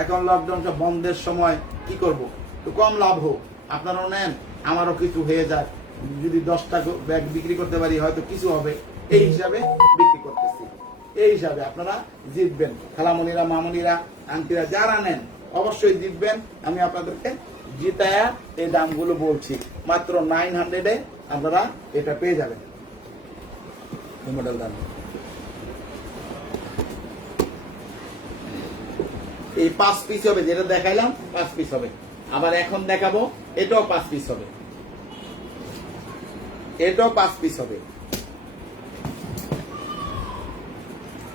এখন লকডাউনটা বন্ধের সময় কি করব, তো কম লাভ হোক, আপনারাও নেন, আমারও কিছু হয়ে যায়। যদি 10টা ব্যাগ বিক্রি করতে পারি হয়তো কিছু হবে, এই হিসাবে বিক্রি করতেছি। এই হিসাবে আপনারা জিতবেন, খালামণিরা, মামনিরা, আন্টিরা যারা নেন অবশ্যই জিতবেন। আমি আপনাদেরকে জিতায়া এই দামগুলো বলছি, মাত্র 900-এ আপনারা এটা পেয়ে যাবেন। মডেল দাম এই 5 পিস হবে, যেটা দেখাইলাম 5 পিস হবে। আবার এখন দেখাবো, এটাও 5 পিস হবে, এটাও 5 পিস হবে।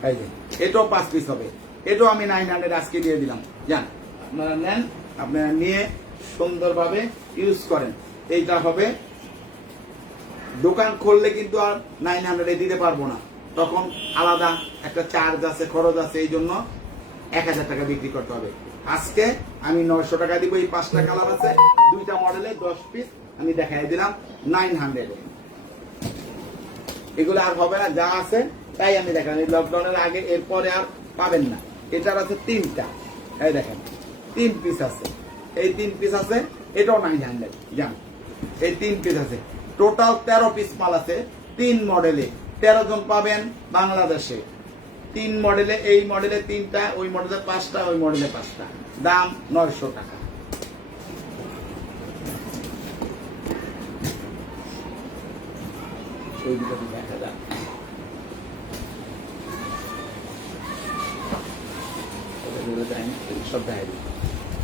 এই যে এটাও 5 পিস হবে, এটাও আমি 900 আজকে দিয়ে দিলাম। যান, আপনারা নেন, আপনারা নিয়ে সুন্দরভাবে ইউজ করেন। এইটা হবে, দোকান খুললে কিন্তু আর 900-এ দিতে পারবো না, তখন আলাদা একটা চার্জ আছে, খরচ আছে, এই জন্য 1000 টাকা বিক্রি করতে হবে। আজকে আমি 900 টাকা দিব। এই 5টা কালার আছে, 2টা মডেলে 10 পিস আমি দেখাই দিলাম 900-এ। এগুলো আর হবে না, যা আছে তাই আমি দেখালাম। এই লকডাউনের আগে, এরপরে আর পাবেন না। এটার আছে 3টা, এই দেখেন 3 পিস আছে, এই 3 পিস আছে, এটাও 900। যান, এই 3 পিস আছে, টোটাল 13 পিস মাল আছে। 3 মডেলে 13 জন পাবেন বাংলাদেশে। 3 মডেলে, এই মডেলে 3টা, ওই মডেলে 5টা, ওই মডেলে 5টা। দাম 900 টাকা। ওই দুটো দেখা যাক। সব দেখা দিই।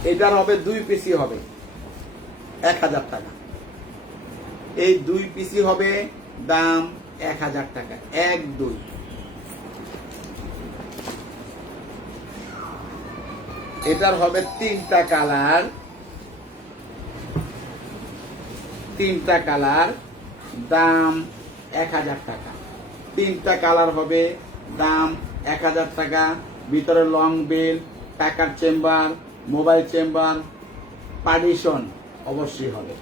এটার হবে 2 পিসি হবে 1000 টাকা। এই 2 পিসি হবে দাম 1000 টাকা। 1 2 এটার হবে 3টা কালার, 3টা কালার, দাম 1000 টাকা। 3টা কালার হবে দাম 1000 টাকা। ভিতরে লং বেল, টাকার চেম্বার, মোবাইল চেম্বার, পার্টিশন অবশ্যই হবে।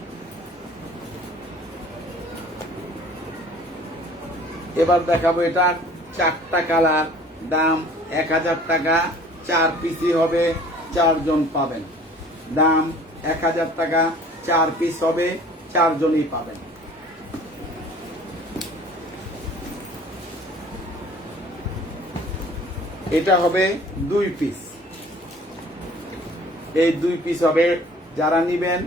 এবার দেখাবো এটার 4টা কালার, দাম 1000 টাকা। 4 পিসি হবে, 4 জন পাবেন। দাম 1000 টাকা। 4 পিস হবে, 4 জনই পাবেন। এটা হবে 2 পিস। এই 2 পিস হবে, যারা নিবেন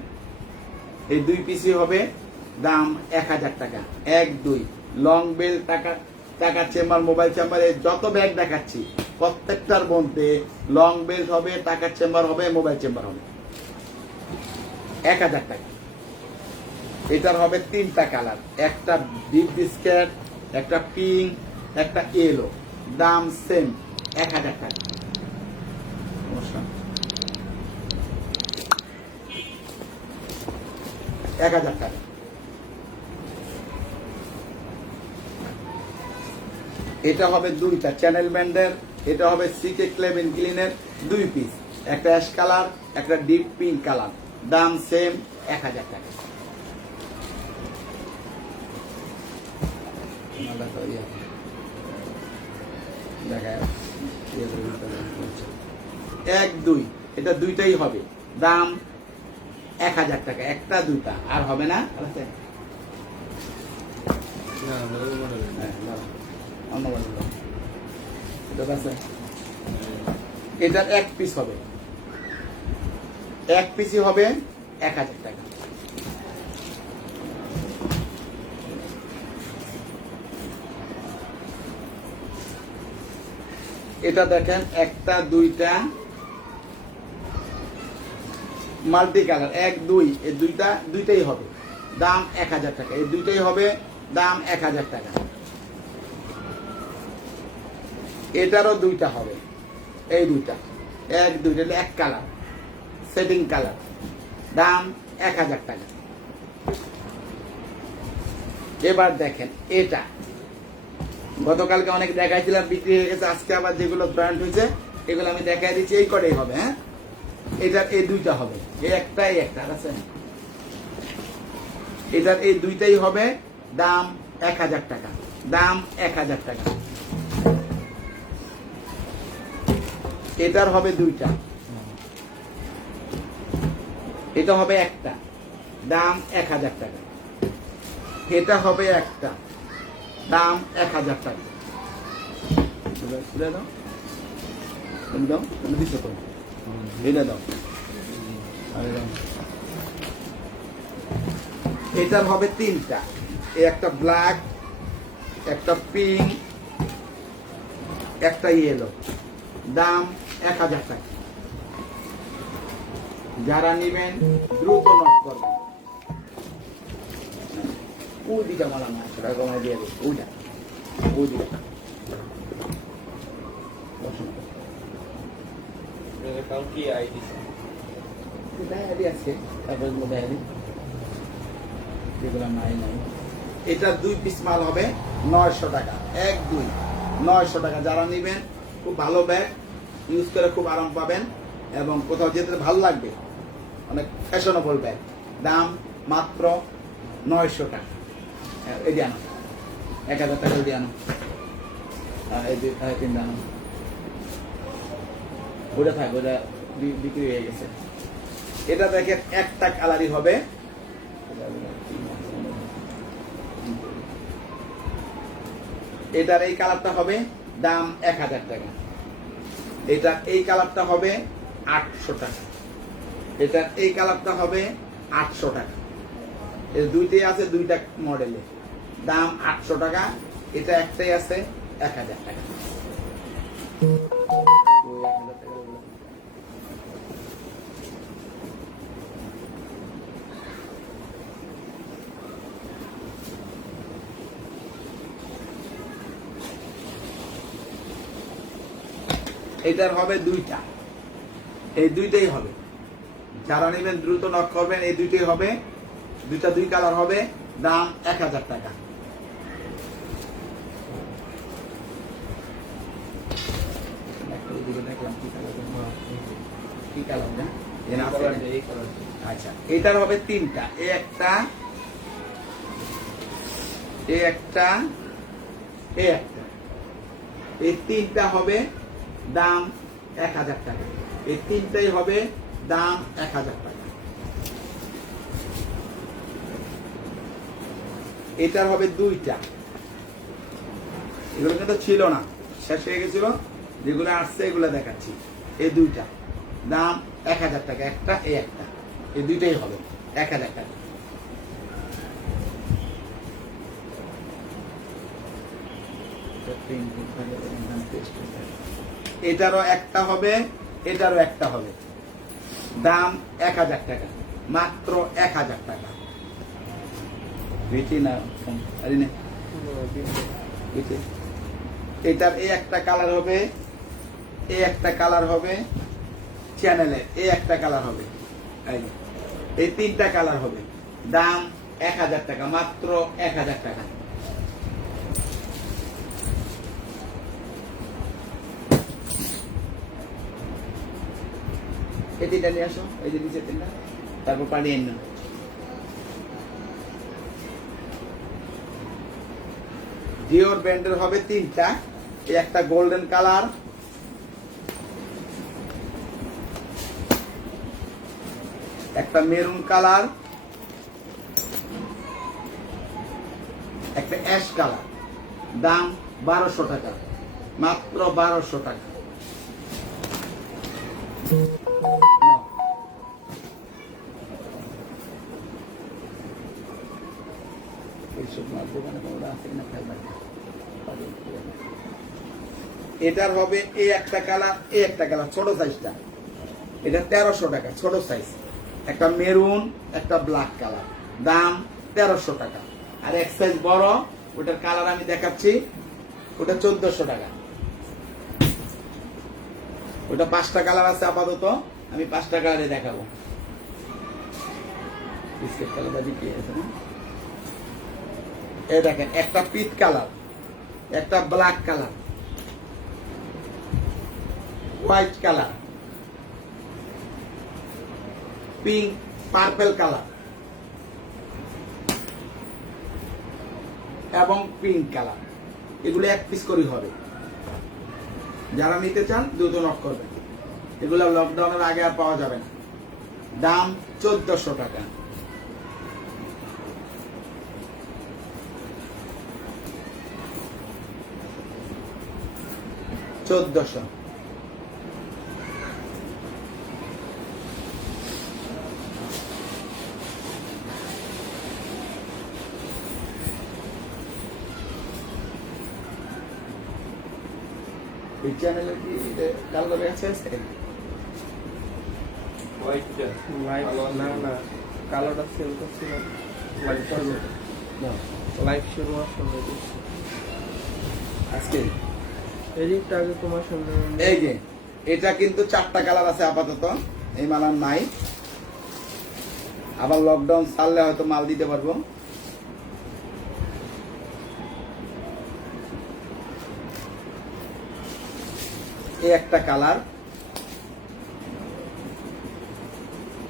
এই 2 পিসই হবে, দাম 1000 টাকা। 1 2 লং বেল, টাকার চেম্বার, মোবাইল চেম্বারে যত ব্যাগ দেখাচ্ছি প্রত্যেকটার মধ্যে লং বেল হবে, টাকার চেম্বার হবে, মোবাইল চেম্বার হবে। 1000 টাকা। এটার হবে 3টা কালার, একটা ডিপ বিস্কেট, একটা পিঙ্ক, একটা ইয়েলো। দাম সেম 1000 টাকা। 1000 টাকা। এটা হবে 2টা চ্যানেল ব্যান্ডের। এটা হবে সিকে ক্লেভিন ক্লিনের 2 পিস, একটা অ্যাশ কালার, একটা ডিপ পিঙ্ক কালার। দাম সেম 1000 টাকা। এক দুই, এটা 2টাই হবে, দাম 1000 টাকা। একটা 2টা আর হবে না। এটার 1 পিস হবে, 1 পিসই হবে 1000 টাকা। এটা দেখেন, একটা 2টা মাল্টি কালার, 1 2 এই 2টাই হবে, দাম 1000 টাকা। এই 2টাই হবে, দাম 1000 টাকা। এটারও 2টা হবে, এই 2টা 1 2 এটা 1 কালার, সেটিং কালার, দাম 1000 টাকা। এবার দেখেন, এটা গতকালকে অনেক দেখাইছিলাম, বিক্রি হয়ে গেছে। আজকে আবার যেগুলো ব্র্যান্ড হয়েছে এগুলো আমি দেখাই দিচ্ছি। এই কটাই হবে। হ্যাঁ, এটার এই 2টা হবে, এই একটাই একটা আছে। এটার এই 2টাই হবে, দাম 1000 টাকা। দাম 1000 টাকা। এটার হবে 2টা, এটা হবে একটা, দাম 1000 টাকা। এটা হবে একটা, দাম 1000 টাকা। দাও, তুমি দাও, তুমি দিচ্ছ তো, এটা দাও। এটার হবে 3টা, একটা ব্ল্যাক, একটা পিঙ্ক, একটা ইয়েলো। দাম 1000 টাকা। যারা নিবেন দ্রুত নক করবেন। ওই দিকে মালা না, সেটা কমাই দিয়ে দেবে। ওইটা ওই দিকে কি আইডি আছে, তারপরে যেগুলো নাই। এটা 2 পিস মাল হবে 900 টাকা। 1 2 900 টাকা। যারা নিবেন, খুব ভালো ব্যাগ, ইউজ করে খুব আরাম পাবেন এবং কোথাও যেতে ভালো লাগবে। অনেক ফ্যাশনেবল ব্যাগ, দাম মাত্র 900 টাকা। এটি আনো, 1000 টাকা এটি আনো। এই 3টা আনো। ওটা থাক, ওটা বিক্রি হয়ে গেছে। এটা দেখেন, একটা কালারই হবে। এটার এই কালারটা হবে, দাম 1000 টাকা। এটার এই কালারটা হবে 800 টাকা। এটার এই কালারটা হবে 800 টাকা। এর 2টাই আছে, 2টা মডেলে। দাম 800 টাকা। এটা একটাই আছে 1000 টাকা। ওই 1000 টাকা হলো। এটার হবে দুইটা, এই দুইটাই হবে। যারা নেবেন দ্রুত নক করবেন, এই দুইটাই হবে, দুইটা দুই কালার হবে, দাম 1000 টাকা। কি কালার না? আচ্ছা, এটার হবে তিনটা, এই একটা, এই একটা, এই একটা, এই তিনটা হবে দাম 1000 টাকা। এই তিনটাই হবে দাম 1000 টাকা। এটার হবে দুইটা, এগুলো কিন্তু ছিল না, শেষ হয়ে গেছিল, যেগুলো আসছে এগুলো দেখাচ্ছি। এই দুইটা দাম 1000 টাকা, একটা এই একটা, এই দুইটাই হবে 1000 টাকা। এটারও একটা হবে, এটারও একটা হবে, দাম 1000 টাকা, মাত্র 1000 টাকা। বেশি না, আরে না, বেশি। এটার এই একটা কালার হবে, এই একটা কালার হবে, চ্যানেলে এই একটা কালার হবে, এই তিনটা কালার হবে, দাম 1000 টাকা, মাত্র 1000 টাকা। এই তিনটা নিয়ে আসো, এই যে নিচে তিনটা, তারপর পানি এনে নাও। ডিওর ব্র্যান্ডের হবে তিনটা, এই একটা গোল্ডেন কালার, একটা মেরুন কালার, একটা অ্যাশ কালার, দাম 1200 টাকা, মাত্র 1200 টাকা। এটার হবে এই একটা কালার, এই একটা কালার, ছোট সাইজটা, এটা 1300 টাকা, ছোট সাইজ। একটা মেরুন, একটা ব্ল্যাক কালার, দাম 1300 টাকা। আর এক সাইজ বড়, ওটার কালার আমি দেখাচ্ছি, ওটা 1400 টাকা। ওটা 5টা কালার আছে আপাতত, আমি 5টা কালারে দেখাবো। বিস্কিট কালার বাজি কি আছে না? এই দেখেন, একটা পিচ কালার, একটা black colour, white colour, pink, purple colour এবং পিঙ্ক কালার, এগুলো এক পিস করে হবে। যারা নিতে চান দ্রুত নক করবেন, এগুলো লকডাউনের আগে আর পাওয়া যাবে না। দাম 1400 টাকা। এই চ্যানেলে কি কালার আছে? হোয়াইটটা লাইভ না না, কালোটা সেল করছিলাম, লাইভ শুরু, লাইভ শুরু হওয়ার সঙ্গে আজকে এদিকটা আগে তোমার সঙ্গে। এই যে এটা কিন্তু 4টা কালার আছে আপাতত, এই মাল আর নাই, আবার লকডাউন ছাড়লে হয়তো মাল দিতে পারবো। এই একটা কালার,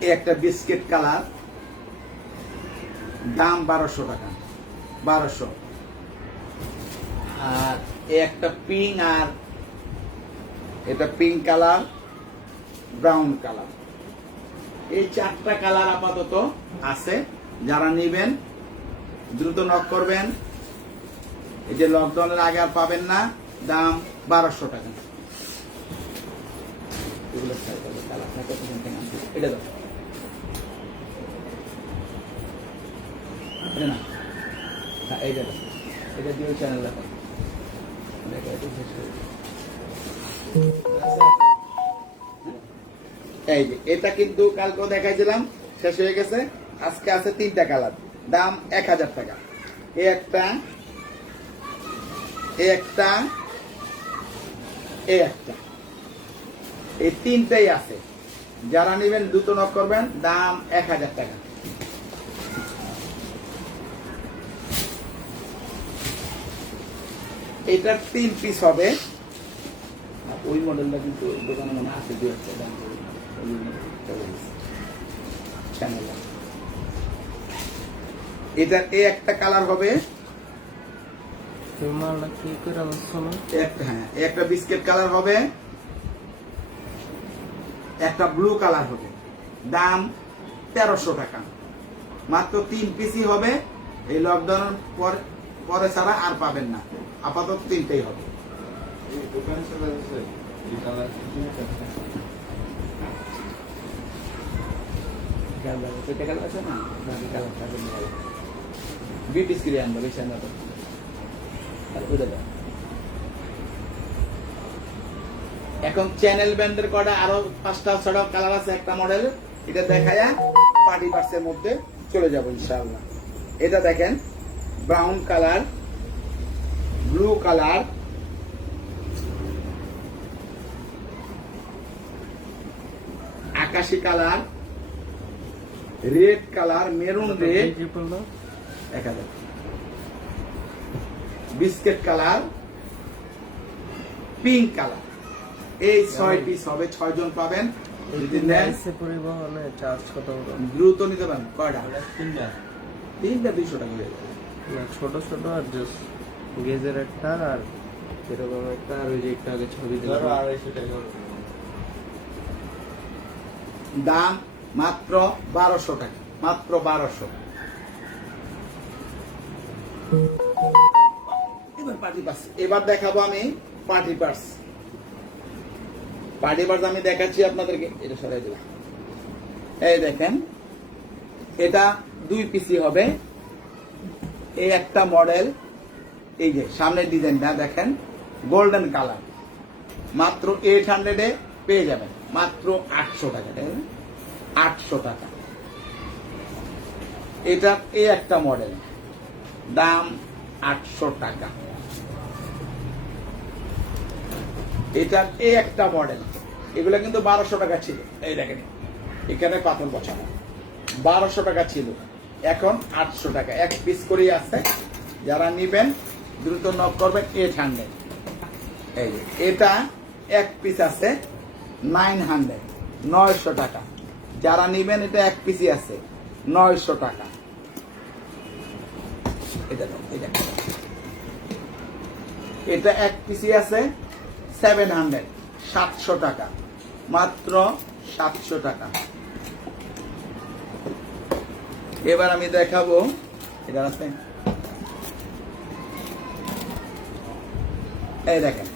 এই একটা বিস্কিট কালার, দাম 1200 টাকা, 1200। আর এই একটা পিঙ্ক, আর এটা পিঙ্ক কালার, ব্রাউন কালার, এই 4টা কালার আপাতত আছে। যারা নিবেন দ্রুত নক করবেন, এই যে লকডাউনের আগে আর পাবেন না, দাম 1200 টাকা। এটা দাও, না হ্যাঁ, এইটা দেখো। এটা ডিউ চ্যানেল দেখো। দেখো, এটা শেষ করে দিই। এই যে এটা কিন্তু কালকেও দেখাইছিলাম, শেষ হয়ে গেছে। আজকে আছে 3টা কালার, দাম 1000 টাকা। এই একটা, এই একটা, এই একটা, এই 3টাই আছে। যারা নেবেন দ্রুত নক করবেন, দাম 1000 টাকা। এটার 3 পিস হবে। আর ওই মডেলটা কিন্তু দোকানে মনে আছে, 2 দাম চ্যানেল। এটার এই একটা কালার হবে, এই মালটা কি করে আনছো না? হ্যাঁ, একটা বিস্কিট কালার হবে, একটা ব্লু কালার হবে। দাম 1300 টাকা। মাত্র 3 পিসই হবে। এই লকডাউনের পরে ছাড়া আর পাবেন না, আপাতত 3টাই হবে। এই দোকানে চলে যাচ্ছে এই কালার এখন চ্যানেল ব্যান্ডের কটা আরো 5টা 6টা কালার আছে একটা মডেল। এটা দেখায়া পার্টি পার্সের মধ্যে চলে যাবো ইনশাআল্লাহ। এটা দেখেন, ব্রাউন কালার, ব্লু কালার, আকাশি colour, red colour, maroon red, দেখা যাক, বিস্কিট কালার, পিঙ্ক কালার। এই 6 পিস হবে, 6 জন পাবেন। যদি নেন পরিবহনে চার্জ কত হবে? দ্রুত নিতে পারেন। কয়টা? 3টা 3টা 200 টাকা হয়ে যাবে। না, ছোট ছোট আর জাস্ট গেজের একটা আর এরকম একটা, আর ওই যে একটু আগে ছবি দিলাম। ধরো 250 টাকা। দাম মাত্র 1200 টাকা, মাত্র 1200। এবার পার্টি পার্স, এবার দেখাবো আমি পার্টি পার্স। পার্টি পার্স আমি দেখাচ্ছি আপনাদেরকে। এটা সরাই দিলাম। এই দেখেন, এটা 2 পিসি হবে। এই একটা মডেল, এই যে সামনের ডিজাইনটা দেখেন, গোল্ডেন কালার। মাত্র 800 পেয়ে যাবেন, মাত্র 800 টাকা। 800 টাকা। এটা এই একটা মডেল, দাম 800 টাকা। এটা এই একটা মডেল, এগুলো কিন্তু 1200 টাকা ছিল। এই দেখেন, এখানে পাথর বসানো, 1200 টাকা ছিল, এখন 800 টাকা। 1 পিস করেই আছে। যারা নিবেন দ্রুত নক করবেন। 800। এই যে এটা 1 পিস আছে, 900, 900 টাকা। যারা নিবেন এটা 1 পিসই আছে, 900 টাকা। এটা দাও, এটা 1 পিসই আছে, 700, 700 টাকা, মাত্র 700 টাকা। এবার আমি দেখাবো, এটা আছে, এই দেখেন,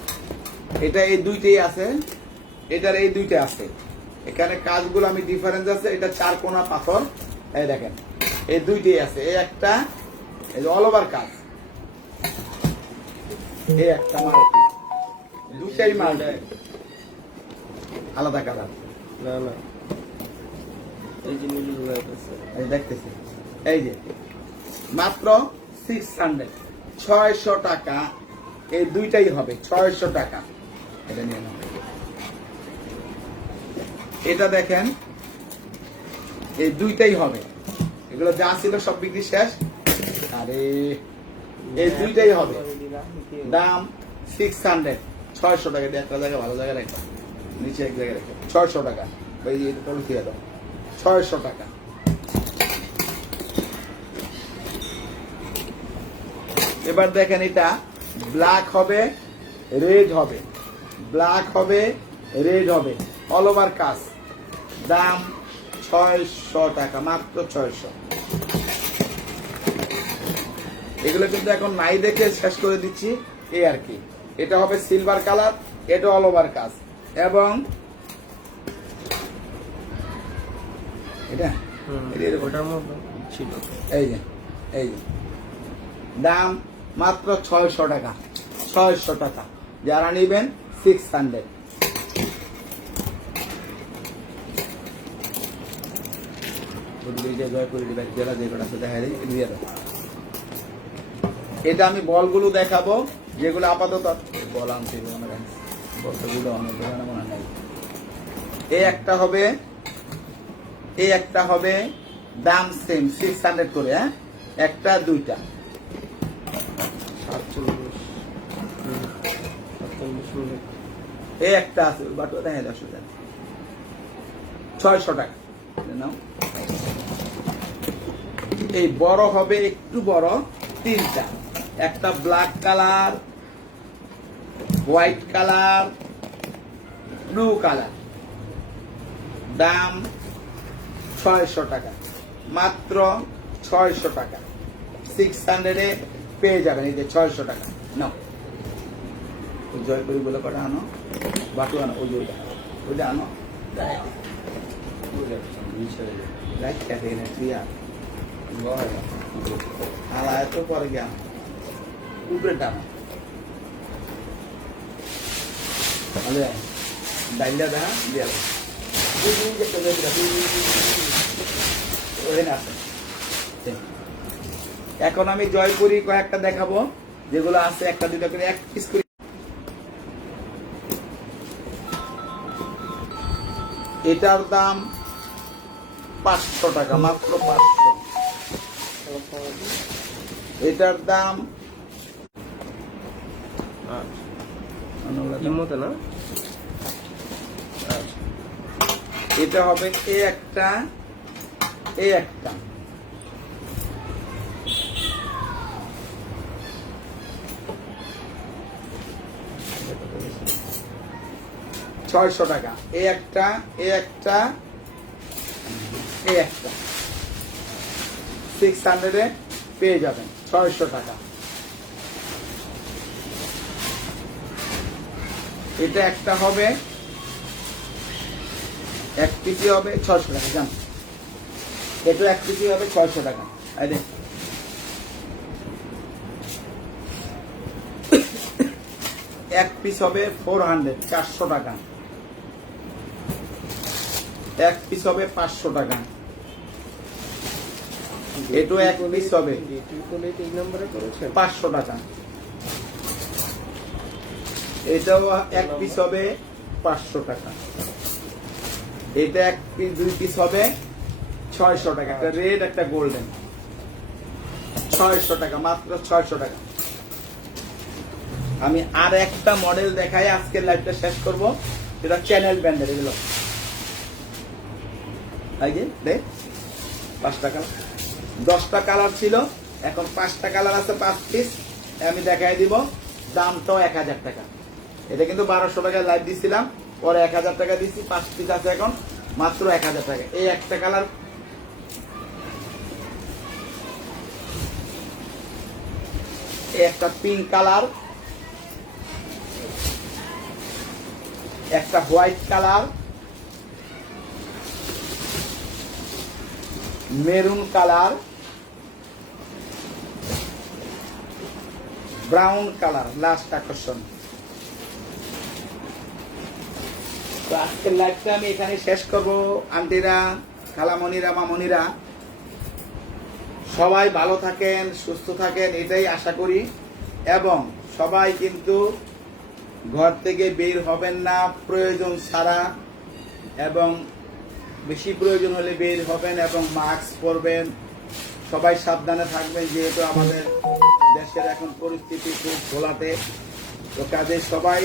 এটা এই 2টাই আছে, এটার এই 2টা আছে। এখানে কাজগুলো আমি ডিফারেন্স আছে। এটা 4 কোণা পাথর। এই দেখেন, এই 2টাই আছে। এই একটা, এই অল ওভার কাজ, এই একটা মাল্টি, 2টাই মাল্টি, আলাদা কালার। না না, এই জিনিসগুলো আছে। এই দেখতেছি, এই যে মাত্র 600, 600 টাকা। এই 2টাই হবে 600 টাকা। এটা নিয়ে নাও। এটা দেখেন, এই 2টাই হবে। এগুলো যা ছিল সব বিক্রি শেষ। আরে এই 2টাই হবে, দাম 600, 600 টাকা। একটা জায়গায় ভালো জায়গায় রাখো, নিচে এক জায়গায় রেখো, 600 টাকা। এই যে এটা পলিথিয়ে দাও, 600 টাকা। এবার দেখেন, এটা ব্ল্যাক হবে, রেড হবে, ব্ল্যাক হবে, রেড হবে, অল ওভার কাজ। দাম 600 টাকা, মাত্র 600। এগুলো কিন্তু এখন নাই দেখে শেষ করে দিচ্ছি, এই আর কি। এটা হবে সিলভার কালার, এটা অল ওভার কাজ। এবং এটা ওটার মধ্যে ছিল, এই যে, এই যে দাম মাত্র 600 টাকা, 600 টাকা। যারা নেবেন 600। এটা আমি বলগুলো দেখাবো, যেগুলো আপাতত বল আনতে এই একটা হবে, এই একটা হবে, দাম সেম 600 করে। হ্যাঁ, একটা দুইটা 47 মিনিট। এই একটা আছে, বাট দেখা যাচ্ছে 600 টাকা নাও। এই বড় হবে, একটু বড়, তিনটা, একটা black colour, white colour, blue colour. দাম 600 টাকা, মাত্র 600 টাকা। 600 পেয়ে যাবেন। এই যে 600 টাকা নাও। জয়পুরি বলে কটা আনো, বাটু আনো, ওই ওইটা ওইটা আনো। লাইট কাটে না তুইয়া আলায় তো পরে গিয়া উপরে টানো। তাহলে ডাইলা দেখা দিয়ে এখন আমি জয়পুরি কয়েকটা দেখাবো, যেগুলো আছে একটা দুটা করে এক পিস করে। এটার দাম 500 টাকা, মাত্র 500। এটার দাম ইমোতে না, এটা হবে এ একটা, এ একটা। ছয়শো টাকা, এ একটা, এ একটা, এ একটা। 600 পেয়ে যাবেন 600 টাকা। এটা একটা হবে, এক পিসি হবে 600 টাকা। জান, এটা এক পিসি হবে 600 টাকা। আরে এক পিস হবে 400, 400 টাকা। এক পিস হবে 500 টাকা। এটাও এক পিস হবে এই নম্বরে করেছেন 500 টাকা। এটাও এক পিস হবে 500 টাকা। এটা এক পিস, দুই পিস হবে 600 টাকা। একটা রেড, একটা গোল্ডেন। 600 টাকা, মাত্র 600 টাকা। আমি আর একটা মডেল দেখাই, আজকের লাইভটা শেষ করব। সেটা চ্যানেল ব্যান্ডের, এগুলো এই যে দেখ, 5টা কালার, 10টা কালার ছিল, এখন 5টা কালার আছে, 5 পিস। আমি দেখাই দিব। দামটাও 1000 টাকা। এটা কিন্তু 1200 টাকায় লাইভ দিছিলাম, পরে 1000 টাকা দিচ্ছি। 5 পিস আছে এখন, মাত্র 1000 টাকা। এই একটা কালার, একটা পিঙ্ক কালার, একটা white colour, maroon colour, brown colour, last আকর্ষণ। তো আজকের লাইভটা আমি এখানে শেষ করব। আন্টিরা, খালামণিরা, মামনিরা, সবাই ভালো থাকেন, সুস্থ থাকেন, এটাই আশা করি। এবং সবাই কিন্তু ঘর থেকে বের হবেন না প্রয়োজন ছাড়া, এবং বেশি প্রয়োজন হলে বের হবেন এবং মাস্ক পরবেন। সবাই সাবধানে থাকবেন, যেহেতু আমাদের দেশের এখন পরিস্থিতি খুব ঘোলাটে। তো কাজে সবাই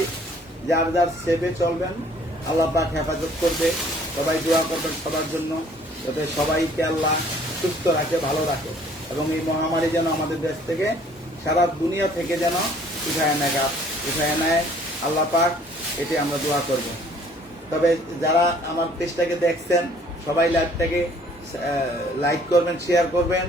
যার যার সেভে চলবেন, আল্লাহ পাক হেফাজত করবে। সবাই দোয়া করবেন সবার জন্য, যাতে সবাইকে আল্লাহ সুস্থ রাখে, ভালো রাখে, এবং এই মহামারী যেন আমাদের দেশ থেকে, সারা দুনিয়া থেকে যেন উঠায় নেয় আল্লাহ পাক। এটি আমরা দোয়া করব। তবে যারা আমার পেজটাকে দেখছেন, সবাই লাইভটাকে লাইক করবেন, শেয়ার করবেন,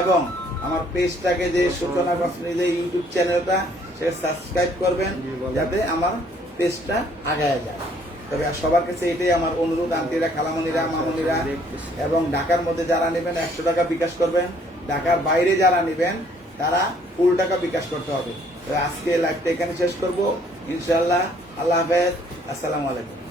এবং আমার পেজটাকে যে সূচনা করছেন, যে ইউটিউব চ্যানেলটা, সেটা সাবস্ক্রাইব করবেন, যাতে আমার পেজটা আগায় যায়। তবে সবার কাছে এটাই আমার অনুরোধ, আন্টিরা, খালামণিরা, মামনিরা, এবং ঢাকার মধ্যে যারা নেবেন 100 টাকা বিকাশ করবেন। ঢাকার বাইরে যারা নেবেন তারা ফুল টাকা বিকাশ করতে হবে। তো আজকে লাইভটা এখানে শেষ করব ইনশাআল্লাহ। আল্লাহ হাফেজ, আসসালামু আলাইকুম।